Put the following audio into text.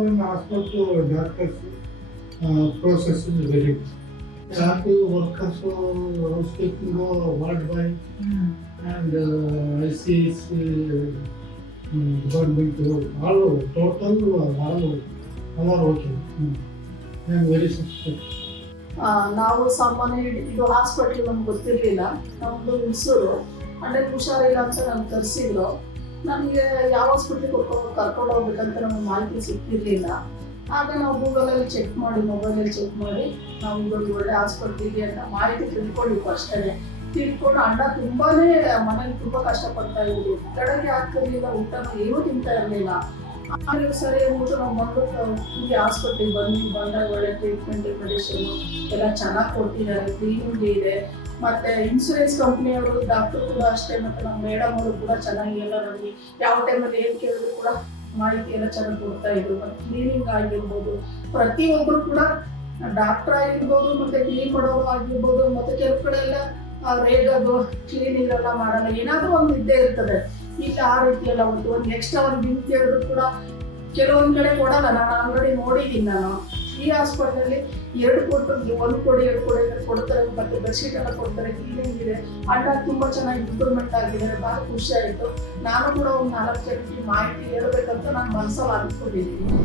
different hospital doctors process is very good. Happy workers, housekeeping, ward boy, and ICS department, all total, all are okay. I am very satisfied. ನಾವು ಸಾಮಾನ್ಯ ಇದು hospital ನಮ್ಗೆ ಗೊತ್ತಿರಲಿಲ್ಲ. ನಮ್ಮದು ಹುಣಸೂರು. ಅಂದರೆ ಹುಷಾರಿಲ್ಲ ಅಂತ ನಾನು ಕರೆಸಿದ್ರು. ನನಗೆ ಯಾವ ಹಾಸ್ಪಿಟ್ಲಿಗೆ ಕರ್ಕೊಂಡು ಹೋಗ್ಬೇಕಂತ ನಮಗೆ ಮಾಹಿತಿ ಸಿಗ್ತಿರ್ಲಿಲ್ಲ. ಆಗ ನಾವು ಗೂಗಲಲ್ಲಿ ಚೆಕ್ ಮಾಡಿ, ಮೊಬೈಲಲ್ಲಿ ಚೆಕ್ ಮಾಡಿ ನಾವು ಇದೊಂದು ಒಳ್ಳೆ ಹಾಸ್ಪಿಟ್ಲ್ ಇದೆ ಅಂತ ಮಾಹಿತಿ ತಿಳ್ಕೊಂಡಿತ್ತು ಅಷ್ಟೇ. ತಿಳ್ಕೊಂಡು ಅಣ್ಣ ತುಂಬಾ ಮನೇಲಿ ತುಂಬ ಕಷ್ಟಪಡ್ತಾ ಇದ್ರು. ಕಡೆಗೆ ಆಗ್ತಿರ್ಲಿಲ್ಲ, ಊಟನ ಏನೂ ತಿಂತಾ ಇರಲಿಲ್ಲ. ಆಮೇಲೆ ಸರಿ ಅಂದ್ಬಿಟ್ಟು ನಾವು ಬಂದು ಹಾಸ್ಪಿಟ್ಲಿಗೆ ಬಂದಾಗ ಒಳ್ಳೆ ಟ್ರೀಟ್ಮೆಂಟ್, ಮೆಡಿಸಿನ್ ಎಲ್ಲ ಚೆನ್ನಾಗಿ ಕೊಡ್ತಿದ್ದಾರೆ, ಕ್ಲೀನಿಂಗ್ ಇದೆ. ಮತ್ತು ಇನ್ಶೂರೆನ್ಸ್ ಕಂಪ್ನಿಯವರು, ಡಾಕ್ಟರ್ ಕೂಡ ಅಷ್ಟೇ, ಮತ್ತು ನಮ್ಮ ಮೇಡಮ್ ಅವರು ಕೂಡ ಚೆನ್ನಾಗಿ ಎಲ್ಲ ನಮಗೆ ಯಾವ ಟೈಮಲ್ಲಿ ಏನು ಕೇಳಿದ್ರು ಕೂಡ ಮಾಹಿತಿ ಎಲ್ಲ ಚೆನ್ನಾಗಿ ಕೊಡ್ತಾ ಇದ್ರು. ಮತ್ತು ಕ್ಲೀನಿಂಗ್ ಆಗಿರ್ಬೋದು, ಪ್ರತಿಯೊಬ್ಬರು ಕೂಡ ಡಾಕ್ಟರ್ ಆಗಿರ್ಬೋದು, ಮತ್ತು ಕ್ಲೀನ್ ಮಾಡೋರು ಆಗಿರ್ಬೋದು, ಮತ್ತು ಕೆಲವು ಕಡೆ ಎಲ್ಲ ರೇಗೋದು, ಕ್ಲೀನಿಂಗ್ ಎಲ್ಲ ಮಾಡಲ್ಲ, ಏನಾದರೂ ಒಂದು ಇದ್ದೇ ಇರ್ತದೆ. ಈಗ ಆ ರೀತಿ ಎಲ್ಲ ಒಂದು ಎಕ್ಸ್ಟ್ರಾ ಒಂದು ಬಿಲ್ ಕೇಳಿದ್ರು ಕೂಡ ಕೆಲವೊಂದು ಕಡೆ ಕೊಡಲ್ಲ. ನಾನು ಆಲ್ರೆಡಿ ನೋಡಿದ್ದೀನಿ. ನಾನು ಈ ಹಾಸ್ಪಿಟಲಲ್ಲಿ 2 ಕೊಟ್ಟು 1 ಕೊಡಿ 2 ಕೊಡಿ ಕೊಡ್ತಾರೆ. ಮತ್ತು ಬೆಡ್ಶೀಟ್ ಎಲ್ಲ ಕೊಡ್ತಾರೆ, ಕ್ಲೀನಿಂಗ್ ಇದೆ. ಅಣ್ಣ ತುಂಬ ಚೆನ್ನಾಗಿ ಇಂಪ್ರೂವ್ಮೆಂಟ್ ಆಗಿದ್ದಾರೆ. ಭಾಳ ಖುಷಿ ಆಯಿತು. ನಾನು ಕೂಡ ಒಂದು 4 ಜನಕ್ಕೆ ಮಾಹಿತಿ ಹೇಳ್ಬೇಕಂತ ನಾನು ಮನಸ್ಸಲ್ಲಿ ಅಂದ್ಕೊಂಡಿದ್ದೀನಿ.